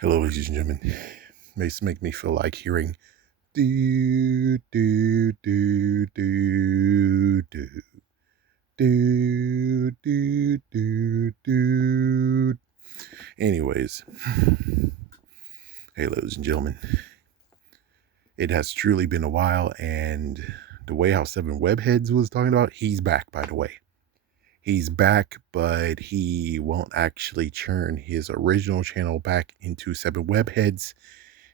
Hello, ladies and gentlemen. This make me feel like hearing do do do do do do do do do. Anyways, hey, ladies and gentlemen, it has truly been a while, and the way how Seven Webheads was talking about, he's back. By the way, he's back, but he won't actually turn his original channel back into Seven Webheads.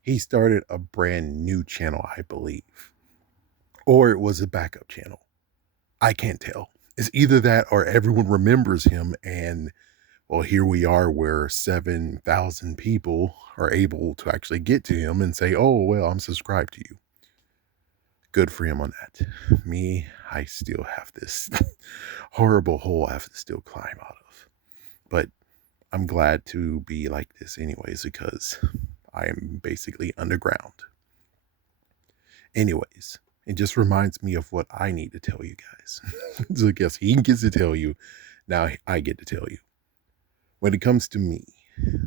He started a brand new channel, I believe. Or it was a backup channel. I can't tell. It's either that or everyone remembers him. And well, here we are where 7,000 people are able to actually get to him and say, oh, well, I'm subscribed to you. Good for him on that. Me, I still have this horrible hole I have to still climb out of. But I'm glad to be like this anyways, because I am basically underground. Anyways, it just reminds me of what I need to tell you guys. So I guess he gets to tell you. Now I get to tell you. When it comes to me,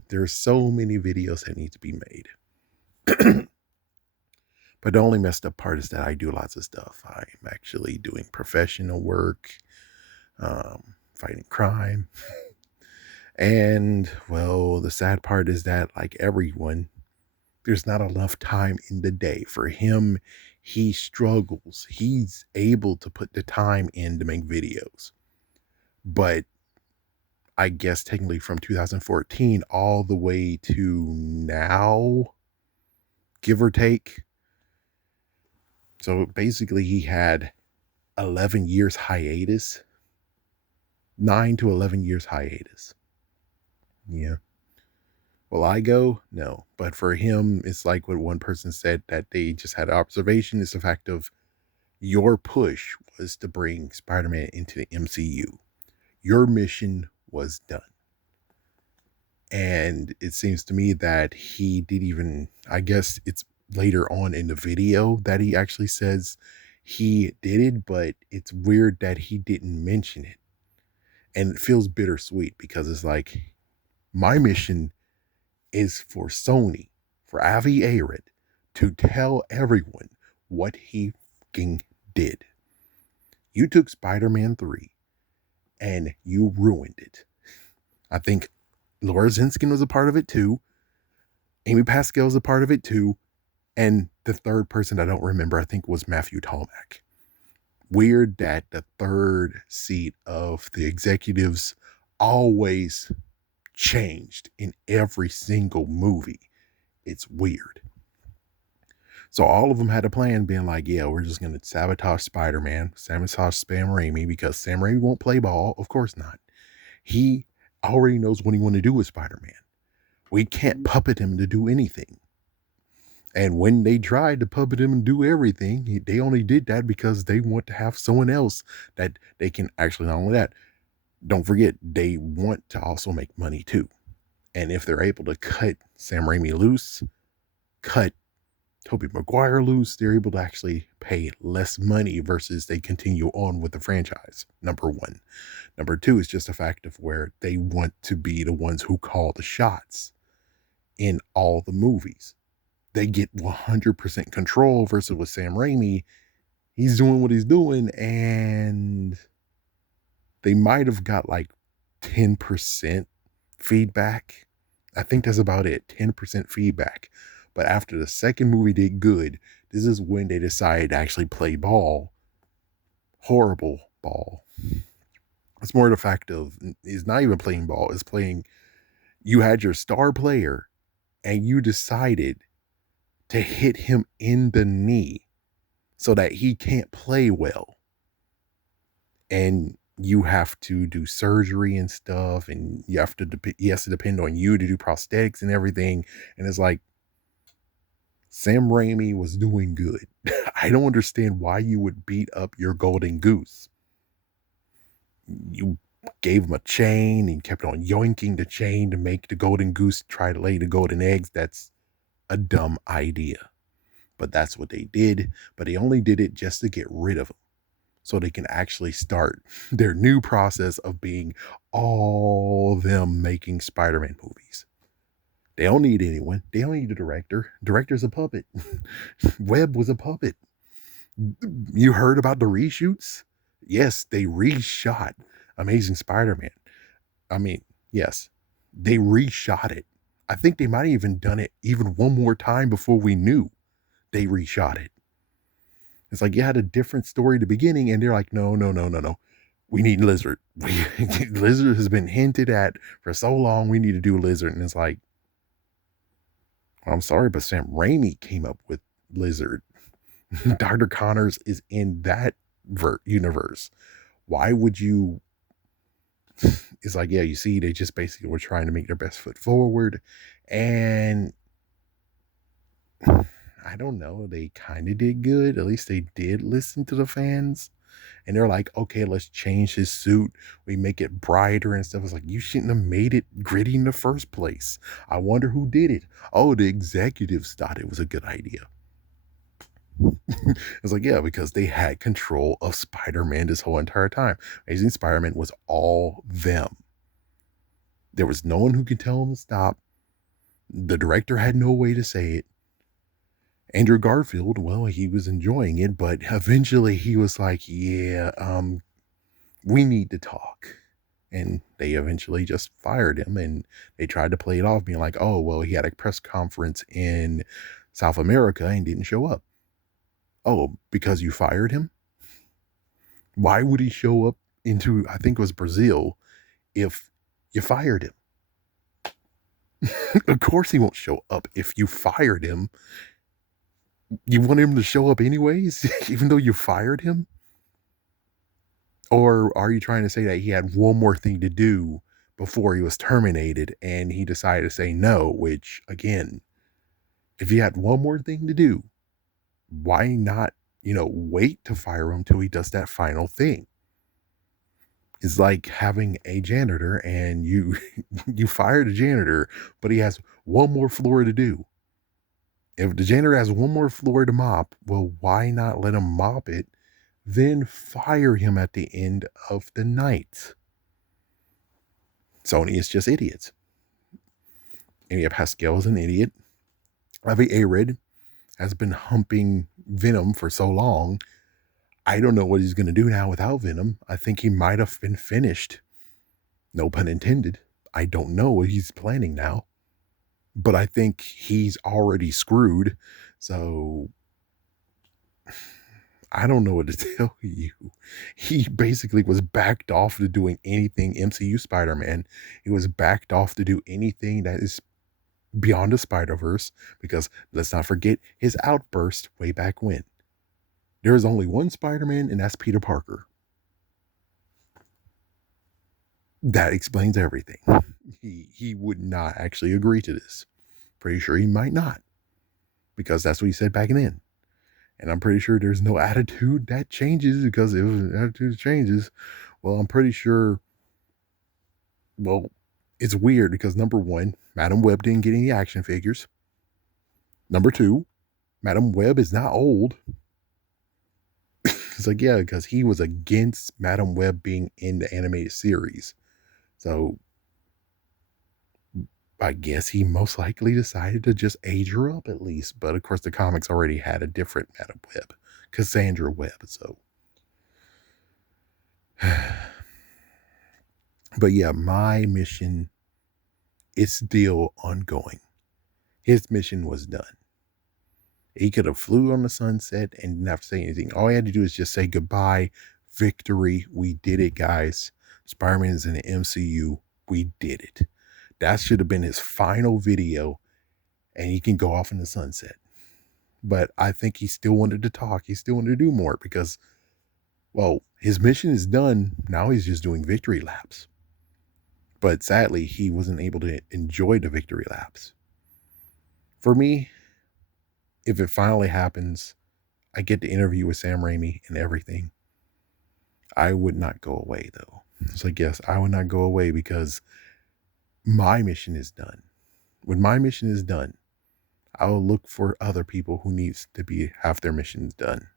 there are so many videos that need to be made. But the only messed up part is that I do lots of stuff. I'm actually doing professional work, fighting crime. And well, the sad part is that, like everyone, there's not enough time in the day for him. He struggles. He's able to put the time in to make videos. But I guess technically from 2014 all the way to now, give or take. So basically he had 11 years hiatus, 9 to 11 years hiatus. Yeah. Will I go? No. But for him, it's like what one person said that they just had observation. It's the fact of your push was to bring Spider-Man into the MCU. Your mission was done. And it seems to me that he did even, I guess it's later on in the video that he actually says he did it, but it's weird that he didn't mention it. And it feels bittersweet because it's like, my mission is for Sony, for Avi Arad, to tell everyone what he fucking did. You took Spider-Man 3 and you ruined it. I think Laura Zinskin was a part of it too. Amy Pascal was a part of it too. And the third person I don't remember, I think, was Matthew Tallmack. Weird that the third seat of the executives always changed in every single movie. It's weird. So all of them had a plan being like, yeah, we're just going to sabotage Spider-Man, sabotage Sam Raimi, because Sam Raimi won't play ball. Of course not. He already knows what he want to do with Spider-Man. We can't puppet him to do anything. And when they tried to puppet him and do everything, they only did that because they want to have someone else that they can actually, not only that, don't forget, they want to also make money too. And if they're able to cut Sam Raimi loose, cut Tobey Maguire loose, they're able to actually pay less money versus they continue on with the franchise. Number one. Number two is just a fact of where they want to be the ones who call the shots in all the movies. They get 100% control versus with Sam Raimi. He's doing what he's doing, and they might have got like 10% feedback. I think that's about it, 10% feedback. But after the second movie did good, this is when they decided to actually play ball. Horrible ball. It's more the fact of, it's not even playing ball, it's playing, you had your star player and you decided to hit him in the knee so that he can't play well. And you have to do surgery and stuff, and you have to he has to depend on you to do prosthetics and everything. And it's like, Sam Raimi was doing good. I don't understand why you would beat up your golden goose. You gave him a chain and kept on yoinking the chain to make the golden goose try to lay the golden eggs. That's a dumb idea. But that's what they did. But they only did it just to get rid of him, so they can actually start their new process of being all them making Spider-Man movies. They don't need anyone. They don't need a director. Director's a puppet. Webb was a puppet. You heard about the reshoots? Yes, they reshot Amazing Spider-Man. I mean, yes, they reshot it. I think they might have even done it even one more time before we knew they reshot it. It's like you had a different story at the beginning, and they're like, no, no, no, no, no. We need Lizard. Lizard has been hinted at for so long. We need to do Lizard. And it's like, well, I'm sorry, but Sam Raimi came up with Lizard. Dr. Connors is in that universe. Why would you? It's like, yeah, you see, they just basically were trying to make their best foot forward. And I don't know, they kind of did good. At least they did listen to the fans. And they're like, okay, let's change his suit. We make it brighter and stuff. It's like, you shouldn't have made it gritty in the first place. I wonder who did it. Oh, the executives thought it was a good idea. It's like, yeah, because they had control of Spider-Man this whole entire time. Amazing Spider-Man was all them. There was no one who could tell him to stop. The director had no way to say it. Andrew Garfield, well, he was enjoying it, but eventually he was like, yeah, we need to talk. And they eventually just fired him, and they tried to play it off being like, oh, well, he had a press conference in South America and didn't show up. Oh, because you fired him? Why would he show up into, I think it was Brazil, if you fired him? Of course he won't show up if you fired him. You want him to show up anyways, even though you fired him? Or are you trying to say that he had one more thing to do before he was terminated and he decided to say no, which, again, if he had one more thing to do, why not, wait to fire him till he does that final thing? It's like having a janitor and you you fire the janitor, but he has one more floor to do. If the janitor has one more floor to mop, well, why not let him mop it, then fire him at the end of the night? Sony is just idiots. Amy Pascal is an idiot. Avi Arad has been humping Venom for so long. I don't know what he's going to do now without Venom. I think he might have been finished. No pun intended. I don't know what he's planning now. But I think he's already screwed. So I don't know what to tell you. He basically was backed off to doing anything MCU Spider-Man. He was backed off to do anything that is beyond the Spider-Verse, because let's not forget his outburst way back when. There is only one Spider-Man, and that's Peter Parker. That explains everything. He would not actually agree to this. Pretty sure he might not, because that's what he said back then. And I'm pretty sure there's no attitude that changes, because if attitude changes, well, I'm pretty sure, well, it's weird because number one, Madam Web didn't get any action figures. Number two, Madam Web is not old. It's like, yeah, because he was against Madam Web being in the animated series. So I guess he most likely decided to just age her up at least. But of course, the comics already had a different Madam Web, Cassandra Webb. So, but yeah, my mission is still ongoing. His mission was done. He could have flew on the sunset and didn't have to say anything. All he had to do is just say goodbye, victory. We did it, guys. Spider-Man is in the MCU. We did it. That should have been his final video, and he can go off in the sunset. But I think he still wanted to talk. He still wanted to do more because, well, his mission is done. Now he's just doing victory laps. But sadly, he wasn't able to enjoy the victory laps. For me, if it finally happens, I get to interview with Sam Raimi and everything, I would not go away though. It's like, yes, I would not go away because my mission is done. When my mission is done, I will look for other people who needs to have their missions done,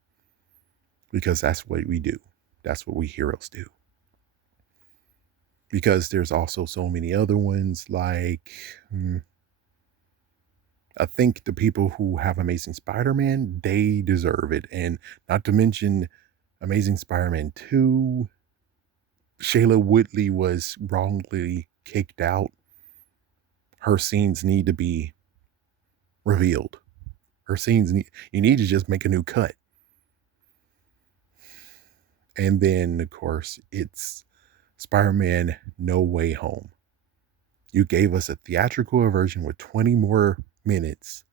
because that's what we do. That's what we heroes do. Because there's also so many other ones like I think the people who have Amazing Spider-Man, they deserve it. And not to mention Amazing Spider-Man 2, Shayla Woodley was wrongly kicked out. Her scenes need to be revealed. Her scenes need, you need to just make a new cut. And then, of course, it's Spider-Man No Way Home. You gave us a theatrical version with 20 more minutes,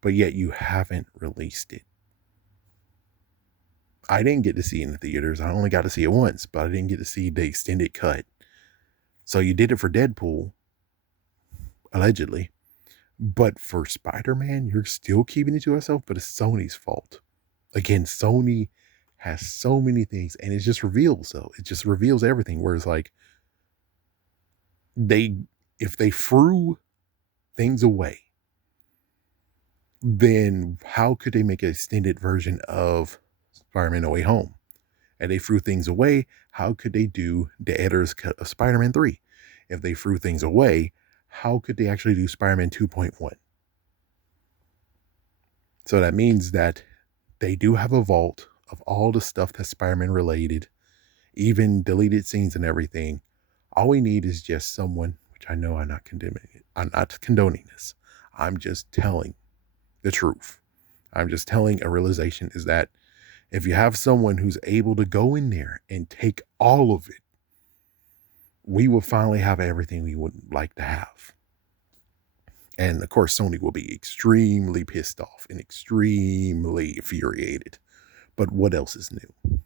but yet you haven't released it. I didn't get to see it in the theaters. I only got to see it once, but I didn't get to see the extended cut. So you did it for Deadpool, allegedly. But for Spider-Man, you're still keeping it to yourself, but it's Sony's fault. Again, Sony has so many things, and it just reveals, though. It just reveals everything. Whereas, like, if they threw things away, then how could they make an extended version of Spider-Man No Way Home? And they threw things away, how could they do the editor's cut of Spider-Man 3? If they threw things away, how could they actually do Spider-Man 2.1? So that means that they do have a vault of all the stuff that's Spider-Man related, even deleted scenes and everything. All we need is just someone, which I know I'm not condemning it. I'm not condoning this. I'm just telling the truth. I'm just telling a realization is that if you have someone who's able to go in there and take all of it, we will finally have everything we would like to have. And of course, Sony will be extremely pissed off and extremely infuriated. But what else is new?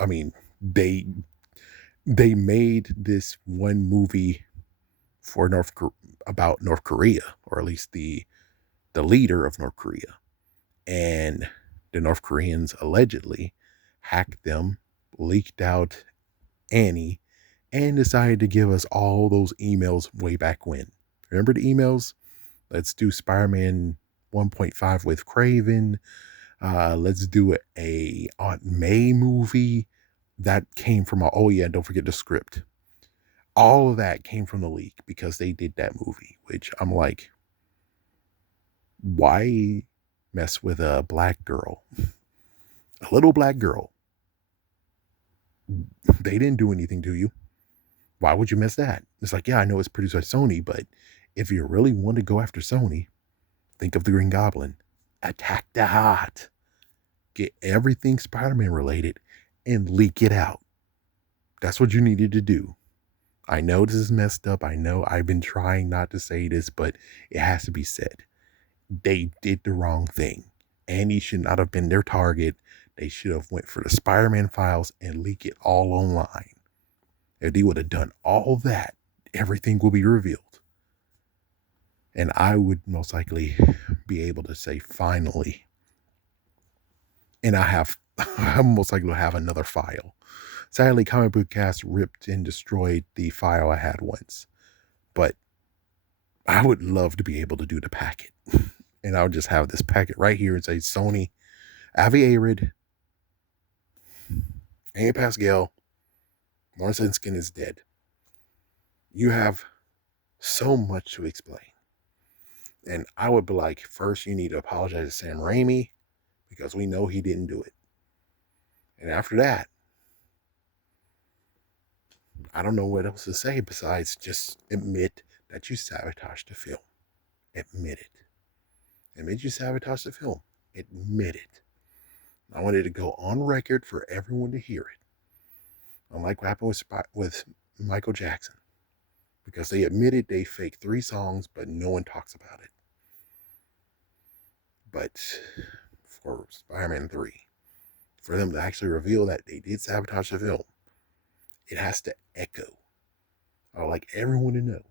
I mean, they made this one movie for about North Korea, or at least the leader of North Korea. And the North Koreans allegedly hacked them, leaked out Annie, and decided to give us all those emails way back when. Remember the emails? Let's do Spider-Man 1.5 with Craven. Let's do a Aunt May movie. That came from, oh yeah, don't forget the script. All of that came from the leak because they did that movie, which I'm like, why mess with a black girl? A little black girl. They didn't do anything to you. Why would you miss that? It's like, yeah, I know it's produced by Sony, but if you really want to go after Sony, think of the Green Goblin. Attack the Heart. Get everything Spider-Man related and leak it out. That's what you needed to do. I know this is messed up. I know I've been trying not to say this, but it has to be said. They did the wrong thing. Annie should not have been their target. They should have went for the Spider-Man files and leak it all online. If they would have done all that, everything will be revealed. And I would most likely be able to say finally. And I'm most likely to have another file. Sadly, Comic Book Cast ripped and destroyed the file I had once. But I would love to be able to do the packet. And I would just have this packet right here and say, Sony, Avi Arad, Amy Pascal, Lawrence Enskin is dead. You have so much to explain. And I would be like, first, you need to apologize to Sam Raimi because we know he didn't do it. And after that, I don't know what else to say besides just admit that you sabotaged the film. Admit it. Admit you sabotaged the film. Admit it. I wanted to go on record for everyone to hear it. Unlike what happened with Michael Jackson. Because they admitted they faked 3 songs, but no one talks about it. But for Spider-Man 3, for them to actually reveal that they did sabotage the film, it has to echo. I would like everyone to know.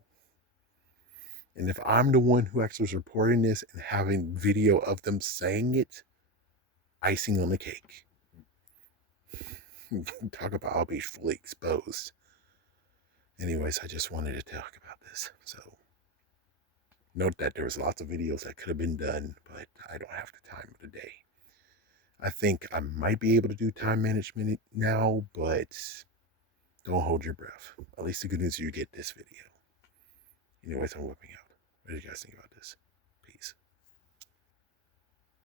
And if I'm the one who actually is reporting this and having video of them saying it, icing on the cake. Talk about I'll be fully exposed. Anyways, I just wanted to talk about this. So note that there was lots of videos that could have been done, but I don't have the time of the day. I think I might be able to do time management now, but don't hold your breath. At least the good news is you get this video. Anyways, I'm whipping out. What do you guys think about this? Peace.